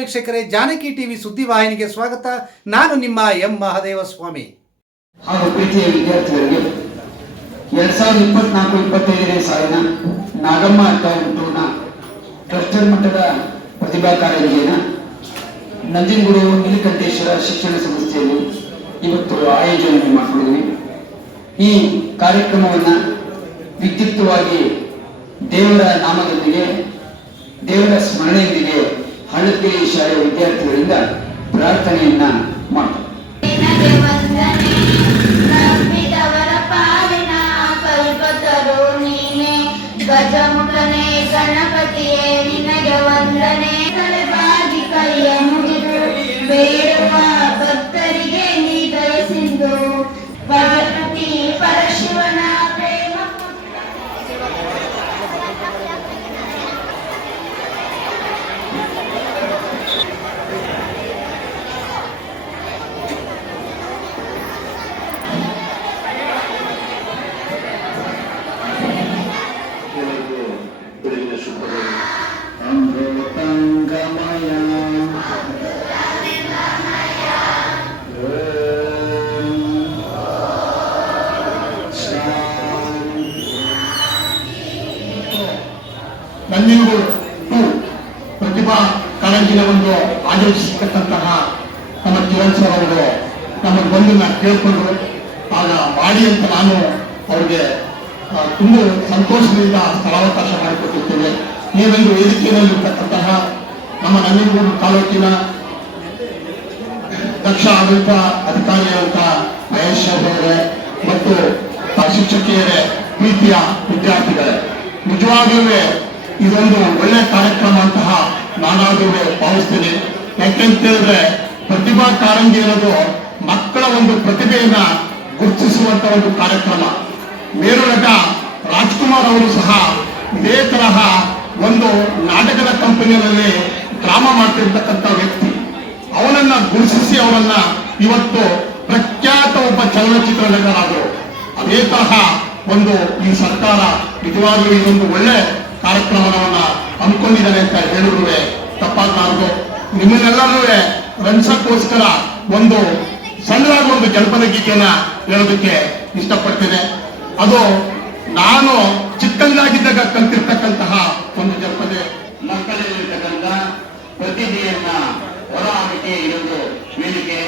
ವೀಕ್ಷಕರೇ, ಜಾನಕಿ ಟಿವಿ ಸುದ್ದಿವಾಹಿನಿಗೆ ಸ್ವಾಗತ. ನಾನು ನಿಮ್ಮ ಎಂ ಮಹಾದೇವ ಸ್ವಾಮಿ ಹಾಗೂ ಪ್ರೀತಿಯ ವಿದ್ಯಾರ್ಥಿಗಳಿಗೆ ಎರಡ್ ಸಾವಿರದ ಇಪ್ಪತ್ನಾಲ್ಕು, ಇಪ್ಪತ್ತೈದನೇ ಸಾಲಿನ ನಾಗಮ್ಮ ಟೂರ್ನ ಕ್ಲಸ್ಟರ್ ಮಟ್ಟದ ಪ್ರತಿಭಾ ಕಾರಂಜಿಯನ್ನ ನಂಜನಗೂಡು ನೀಲಕಂಠೇಶ್ವರ ಶಿಕ್ಷಣ ಸಂಸ್ಥೆಯಲ್ಲಿ ಇವತ್ತು ಆಯೋಜನೆ ಮಾಡಿಕೊಂಡಿದ್ವಿ ಈ ಕಾರ್ಯಕ್ರಮವನ್ನ ವಿದ್ಯುಕ್ತವಾಗಿ ದೇವರ ನಾಮದೊಂದಿಗೆ, ದೇವರ ಸ್ಮರಣೆಯೊಂದಿಗೆ ಹಳ್ಳಕೆರೆ ಶಾಲೆಯ ವಿದ್ಯಾರ್ಥಿಗಳಿಂದ ಪ್ರಾರ್ಥನೆಯನ್ನ ಮಾಡ್ತಾರೆ. ಟು ಪ್ರತಿಭಾ ಕಾರಂಜಿನ ಒಂದು ಆಯೋಜಿಸಿರ್ತಕ್ಕಂತಹ ನಮ್ಮ ಕಿರಣ್ ಸರ್ ಅವರು ನಮ್ಮ ಬಂದನ್ನ ಕೇಳ್ಕೊಂಡ್ರು ಆಗ ಮಾಡಿ ಅಂತ ನಾನು ಅವ್ರಿಗೆ ತುಂಬಾ ಸಂತೋಷದಿಂದ ಸ್ಥಳಾವಕಾಶ ಮಾಡಿಕೊಟ್ಟಿದ್ದೇನೆ ನೀವೆಂದು ವೇದಿಕೆಯಲ್ಲಿರ್ತಕ್ಕಂತಹ ನಮ್ಮ ನಂಜನಗೂಡು ತಾಲೂಕಿನ ದಕ್ಷ ಆಡಳಿತ ಅಧಿಕಾರಿಯಾದಂತಹ ಮಹೇಶ್ ಅವರೇ ಮತ್ತು ಶಿಕ್ಷಕಿಯರೇ, ಪ್ರೀತಿಯ ವಿದ್ಯಾರ್ಥಿಗಳೇ. ನಿಜವಾಗ್ಲೂ ಇದೊಂದು ಒಳ್ಳೆ ಕಾರ್ಯಕ್ರಮ ಅಂತಹ ನಾನಾದರೂ ಭಾವಿಸ್ತೇನೆ. ಯಾಕೆಂತ ಹೇಳಿದ್ರೆ ಪ್ರತಿಭಾ ಕಾರಂಜಿ ಅನ್ನೋದು ಮಕ್ಕಳ ಒಂದು ಪ್ರತಿಭೆಯನ್ನ ಗುರುತಿಸುವಂತ ಒಂದು ಕಾರ್ಯಕ್ರಮ. ಮೇರುನಟ ರಾಜ್ಕುಮಾರ್ ಅವರು ಸಹ ಇದೇ ತರಹ ಒಂದು ನಾಟಕದ ಕಂಪನಿಯಲ್ಲಿ ಡ್ರಾಮಾ ಮಾಡ್ತಿರ್ತಕ್ಕಂಥ ವ್ಯಕ್ತಿ. ಅವನನ್ನ ಗುರುತಿಸಿ ಅವರನ್ನ ಇವತ್ತು ಪ್ರಖ್ಯಾತ ಒಬ್ಬ ಚಲನಚಿತ್ರ ನಟರಾದರು ಅದೇ ತರಹ ಒಂದು ಈ ಸರ್ಕಾರ ನಿಜವಾಗ್ಲೂ ಇದೊಂದು ಒಳ್ಳೆ ಕಾರ್ಯಕ್ರಮವನ್ನ ಹಮ್ಮಿಕೊಂಡಿದ್ದಾರೆ ಅಂತ ಹೇಳಿದ್ರು ತಪ್ಪಾಗಲಾರ್ದು ನಿಮ್ಮನ್ನೆಲ್ಲರೂ ರಂಜಕ್ಕೋಸ್ಕರ ಒಂದು ಸಣ್ಣದಾದ ಒಂದು ಜನಪದ ಗೀತೆಯನ್ನ ಹೇಳೋದಕ್ಕೆ ಇಷ್ಟಪಡ್ತೇನೆ. ಅದು ನಾನು ಚಿಕ್ಕಂದಾಗಿದ್ದಾಗ ಕಲ್ತಿರ್ತಕ್ಕಂತಹ ಒಂದು ಜನಪದ ಮಕ್ಕಳಲ್ಲಿರ್ತಕ್ಕಂಥ ಪ್ರತಿಭೆಯನ್ನ ಹೊರಹಾಕಕ್ಕೆ ಇದೊಂದು ವೇದಿಕೆ.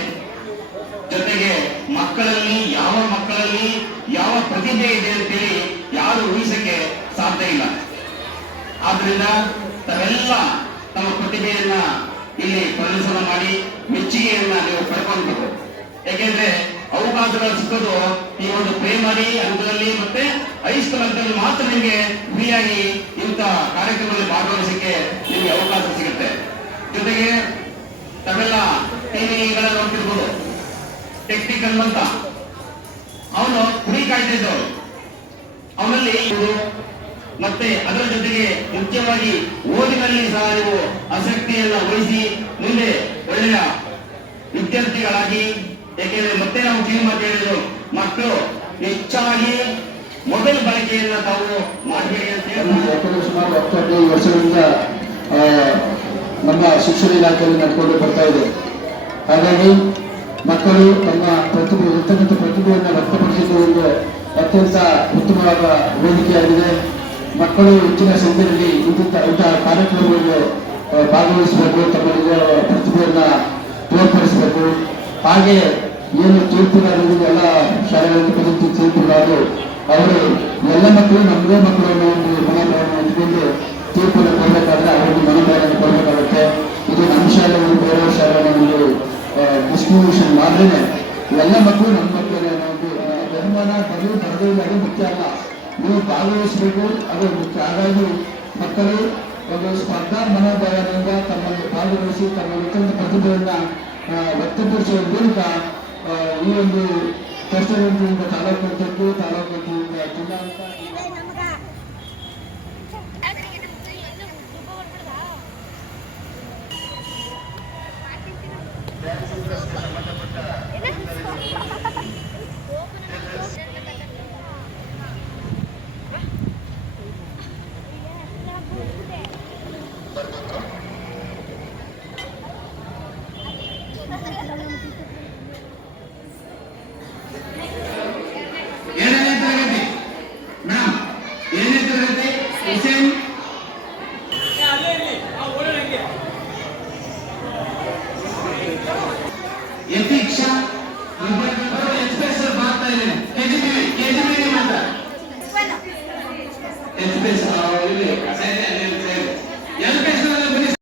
ಜೊತೆಗೆ ಮಕ್ಕಳಲ್ಲಿ, ಯಾವ ಮಕ್ಕಳಲ್ಲಿ ಯಾವ ಪ್ರತಿಭೆ ಇದೆ ಅಂತೇಳಿ ಯಾರು ಊಹಿಸಕ್ಕೆ ಸಾಧ್ಯ ಇಲ್ಲ. ಆದ್ರಿಂದ ತಾವೆಲ್ಲ ತಮ್ಮ ಪ್ರತಿಭೆಯನ್ನ ಇಲ್ಲಿ ಪ್ರದರ್ಶನ ಮಾಡಿ ಮೆಚ್ಚುಗೆಯನ್ನ ನೀವು ಪಡ್ಕೊಂಡು ಯಾಕೆಂದ್ರೆ ಅವಕಾಶಗಳು ಸಿಕ್ಕೋದು ಈ ಒಂದು ಪ್ರೈಮರಿ ಹಂತದಲ್ಲಿ ಮತ್ತೆ ಹೈಸ್ಕೂಲ್ ಹಂತದಲ್ಲಿ ಮಾತ್ರ ನಿಮಗೆ ಫ್ರೀಯಾಗಿ ಇಂಥ ಕಾರ್ಯಕ್ರಮದಲ್ಲಿ ಭಾಗವಹಿಸಕ್ಕೆ ನಿಮಗೆ ಅವಕಾಶ ಸಿಗುತ್ತೆ. ಜೊತೆಗೆ ತಾವೆಲ್ಲ ಟಿವಿಗಳ ನೋಡ್ತಿರ್ಬೋದು. ಟೆಕ್ನಿಕಲ್ ಅಂತ. ಅವನು ಕುರಿ ಕಾಯ್ತಿದ್ದವನು ಅವನಲ್ಲಿ ಮತ್ತೆ ಅದರ ಜೊತೆಗೆ ಮುಖ್ಯವಾಗಿ ಓದಿನಲ್ಲಿ ಸಹ ನೀವು ಆಸಕ್ತಿಯನ್ನ ವಹಿಸಿ ಮುಂದೆ ಒಳ್ಳೆಯ ವಿದ್ಯಾರ್ಥಿಗಳಾಗಿ ಯಾಕೆಂದ್ರೆ ಮತ್ತೆ ನಾವು ಕಿವಿ ಮಾತು ಹೇಳಿದ್ರು ಮಕ್ಕಳು ಹೆಚ್ಚಾಗಿ ಮೊಬೈಲ್ ಬಳಕೆಯನ್ನ ತಾವು ಮಾಡಬೇಡಿ ಅಂತ ಸುಮಾರು ಹತ್ತು ವರ್ಷಗಳಿಂದ ನಮ್ಮ ಶಿಕ್ಷಣ ಇಲಾಖೆಯಲ್ಲಿ ನಡ್ಕೊಂಡು ಬರ್ತಾ ಇದೆ. ಹಾಗಾಗಿ ಮಕ್ಕಳು ತಮ್ಮ ಪ್ರತಿಭೆ ಇರ್ತಕ್ಕಂಥ ಪ್ರತಿಭೆಯನ್ನು ವ್ಯಕ್ತಪಡಿಸಿದ್ದು ಒಂದು ಅತ್ಯಂತ ಉತ್ತಮವಾದ ವೇದಿಕೆಯಾಗಿದೆ. ಮಕ್ಕಳು ಹೆಚ್ಚಿನ ಸಂಖ್ಯೆಯಲ್ಲಿ ಇಂಥ ಇಂತಹ ಕಾರ್ಯಕ್ರಮಗಳಲ್ಲಿ ಆ, ಭಾಗವಹಿಸಬೇಕು ತಮ್ಮ ಪ್ರತಿಭೆಯನ್ನ ತೋರ್ಪಡಿಸಬೇಕು ಹಾಗೆ ಏನು ತೀರ್ಪುಗಾರರು ಎಲ್ಲ ಶಾಲೆಗಳಲ್ಲಿ ಪ್ರತಿ ತೀರ್ಪುಗಳು ಅವರು ಎಲ್ಲ ಮಕ್ಕಳು ನಮ್ಮದೇ ಮಕ್ಕಳು ಒಂದು ಮನೋಭಾವನೆ ಇಟ್ಕೊಂಡು ತೀರ್ಪನ್ನು ಕೊಡಬೇಕಾದ್ರೆ ಅವರಿಗೆ ಮನೋಭಾವನೆ ಕೊಡಬೇಕಾಗುತ್ತೆ. ಇದು ನಮ್ಮ ಶಾಲೆ ಬೇರೆ ಶಾಲೆ ಒಂದು ಡಿಸ್ಟ್ರಿಬ್ಯೂಷನ್ ಮಾಡಿದ್ರೆ ಎಲ್ಲ ಮಕ್ಕಳು ನಮ್ಮ ಮಕ್ಕಳೇ ಅನ್ನೋ ಒಂದು ಬಹುಮಾನ ಬರಲು ಬರದಿಲ್ಲ ಮುಖ್ಯ ಅಲ್ಲ. ನೀವು ಭಾಗವಹಿಸಬೇಕು. ಅದು ಮುಖ್ಯ ಹಾಗಾಗಿ ಮಕ್ಕಳು ಒಂದು ಸ್ಪರ್ಧಾ ಮನೋಭಾವನೆಯಿಂದ ತಮ್ಮನ್ನು ಭಾಗವಹಿಸಿ ತಮ್ಮ ಉತ್ತಮ ಪ್ರತಿಭೆಯನ್ನು ವ್ಯಕ್ತಪಡಿಸುವ ಮೂಲಕ ಈ ಒಂದು ಕಷ್ಟದಿಂದ ತಾಲೂಕು ಹಂತಕ್ಕೂ ತಾಲೂಕು ಹಂತದಿಂದ ಜಿಲ್ಲಾ ಹಂತ